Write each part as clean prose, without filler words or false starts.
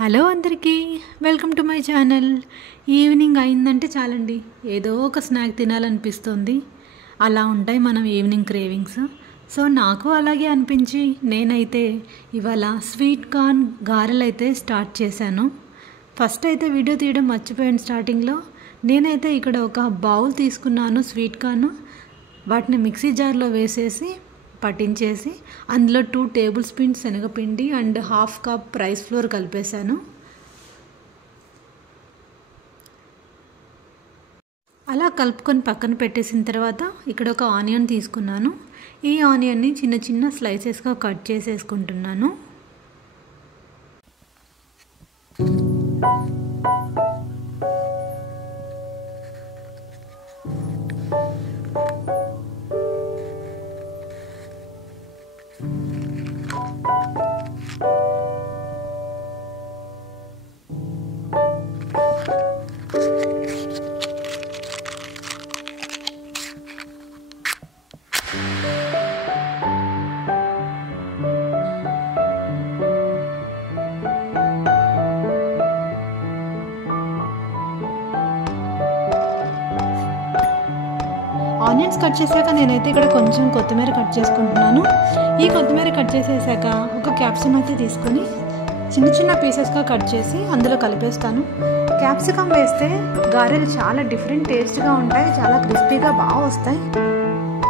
Hello అందరికీ welcome to my channel. Evening అయిందంటే చాలండి ఏదో ఒక స్నాక్ తినాలనిపిస్తుంది. అలా ఉంటాయి మనం ఈవినింగ్ క్రేవింగ్స్. సో నాకు అలాగే అనిపించి నేనైతే ఇవాళ స్వీట్ కార్న్ గారెలు అయితే స్టార్ట్ చేశాను. ఫస్ట్ అయితే వీడియో తీయడం మర్చిపోయాను స్టార్టింగ్లో. నేనైతే ఇక్కడ ఒక బౌల్ తీసుకున్నాను స్వీట్ కార్న్. వాటిని మిక్సీ జార్లో వేసేసి పట్టించేసి అందులో 2 టేబుల్ స్పూన్స్ శనగపిండి అండ్ 1/2 కప్ రైస్ ఫ్లోర్ కలిపేశాను. అలా కలుపుకొని పక్కన పెట్టేసిన తర్వాత ఇక్కడ ఒక ఆనియన్ తీసుకున్నాను. ఈ ఆనియన్ని చిన్న చిన్న స్లైసెస్గా కట్ చేసేసుకుంటున్నాను. ఆనియన్స్ కట్ చేశాక నేనైతే ఇక్కడ కొంచెం కొత్తిమీర కట్ చేసుకుంటున్నాను. ఈ కొత్తిమీర కట్ చేసేసాక ఒక క్యాప్సికమ్ అయితే తీసుకొని చిన్న చిన్న పీసెస్గా కట్ చేసి అందులో కలిపేస్తాను. క్యాప్సికమ్ వేస్తే గారెలు చాలా డిఫరెంట్ టేస్ట్గా ఉంటాయి, చాలా క్రిస్పీగా బాగా వస్తాయి.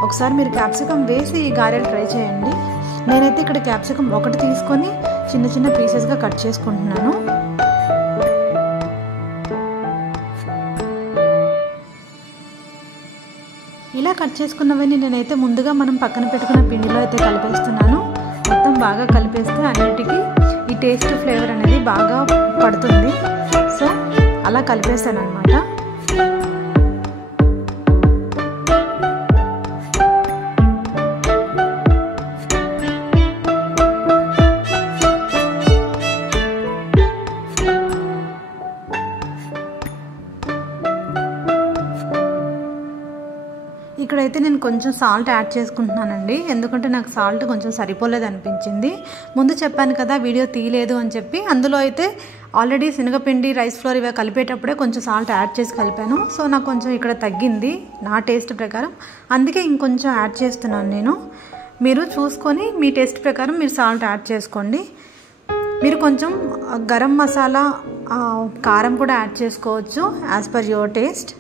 ఒకసారి మీరు క్యాప్సికమ్ వేసి ఈ గారెలు ట్రై చేయండి. నేనైతే ఇక్కడ క్యాప్సికమ్ ఒకటి తీసుకొని చిన్న చిన్న పీసెస్గా కట్ చేసుకుంటున్నాను. ఇలా కట్ చేసుకున్నవన్నీ నేనైతే ముందుగా మనం పక్కన పెట్టుకున్న పిండిలో అయితే కలిపేస్తున్నాను. మొత్తం బాగా కలిపేస్తే అన్నిటికీ ఈ టేస్ట్ ఫ్లేవర్ అనేది బాగా పడుతుంది. సో అలా కలిపేస్తాను అనమాట. ఇక్కడైతే నేను కొంచెం సాల్ట్ యాడ్ చేసుకుంటున్నానండి, ఎందుకంటే నాకు సాల్ట్ కొంచెం సరిపోలేదు అనిపించింది. ముందు చెప్పాను కదా వీడియో తీయలేదు అని చెప్పి, అందులో అయితే ఆల్రెడీ శనగపిండి రైస్ ఫ్లోర్ ఇవి కలిపేటప్పుడే కొంచెం సాల్ట్ యాడ్ చేసి కలిపాను. సో నాకు కొంచెం ఇక్కడ తగ్గింది నా టేస్ట్ ప్రకారం, అందుకే ఇంకొంచెం యాడ్ చేస్తున్నాను నేను. మీరు చూసుకొని మీ టేస్ట్ ప్రకారం మీరు సాల్ట్ యాడ్ చేసుకోండి. మీరు కొంచెం గరం మసాలా కారం కూడా యాడ్ చేసుకోవచ్చు యాజ్ పర్ యువర్ టేస్ట్.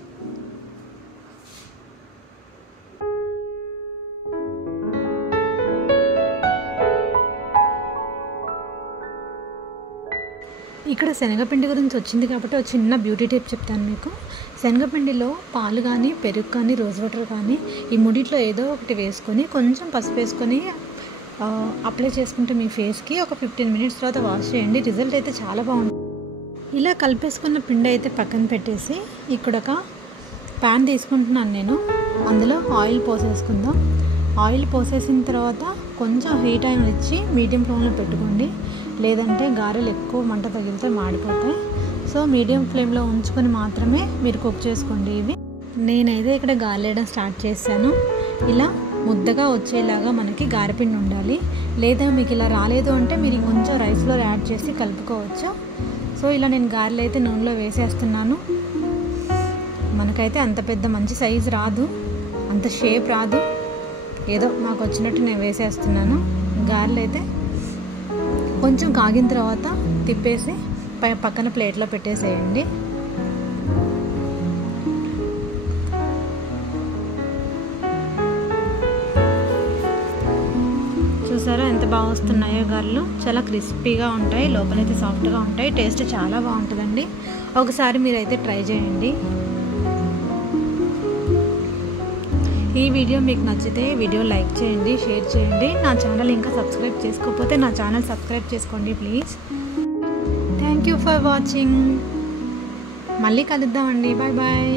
ఇక్కడ శనగపిండి గురించి వచ్చింది కాబట్టి ఒక చిన్న బ్యూటీ టిప్ చెప్తాను మీకు. శనగపిండిలో పాలు కానీ పెరుగు కానీ రోజ్ వాటర్ కానీ ఈ మూడిట్లో ఏదో ఒకటి వేసుకొని కొంచెం పసుపు వేసుకొని అప్లై చేసుకుంటే మీ ఫేస్కి ఒక 15 మినిట్స్ తర్వాత వాష్ చేయండి. రిజల్ట్ అయితే చాలా బాగుంటుంది. ఇలా కలిపేసుకున్న పిండి అయితే పక్కన పెట్టేసి ఇక్కడ ఒక ప్యాన్ తీసుకుంటున్నాను నేను. అందులో ఆయిల్ పోసేసుకుందాం. ఆయిల్ పోసేసిన తర్వాత కొంచెం హీట్ ఆయిల్ ఇచ్చి మీడియం ఫ్లేమ్లో పెట్టుకోండి, లేదంటే గారెలు ఎక్కువ మంట తగిలితే మాడిపోతాయి. సో మీడియం ఫ్లేమ్లో ఉంచుకొని మాత్రమే మీరు కుక్ చేసుకోండి ఇవి. నేనైతే ఇక్కడ గారెలేయడం స్టార్ట్ చేశాను. ఇలా ముద్దగా వచ్చేలాగా మనకి గారెపిండి ఉండాలి. లేదా మీకు ఇలా రాలేదు అంటే మీరు ఇంకొంచెం రైస్ ఫ్లోర్ యాడ్ చేసి కలుపుకోవచ్చు. సో ఇలా నేను గారెలు అయితే నూనెలో వేసేస్తున్నాను. మనకైతే అంత పెద్ద మంచి సైజు రాదు, అంత షేప్ రాదు, ఏదో నాకు వచ్చినట్టు నేను వేసేస్తున్నాను. గారెలు అయితే కొంచెం కాగిన తర్వాత తిప్పేసి పక్కన ప్లేట్లో పెట్టేసేయండి. చూసారా ఎంత బాగా వస్తున్నాయో గారెలు. చాలా క్రిస్పీగా ఉంటాయి, లోపలైతే సాఫ్ట్గా ఉంటాయి, టేస్ట్ చాలా బాగుంటుందండి. ఒకసారి మీరైతే ట్రై చేయండి. ఈ వీడియో మీకు నచ్చితే వీడియో లైక్ చేయండి, షేర్ చేయండి. నా ఛానల్ ఇంకా సబ్స్క్రైబ్ చేసుకోకపోతే నా ఛానల్ సబ్స్క్రైబ్ చేసుకోండి please. Thank you for watching. మళ్ళీ కలుద్దామండి. Bye bye.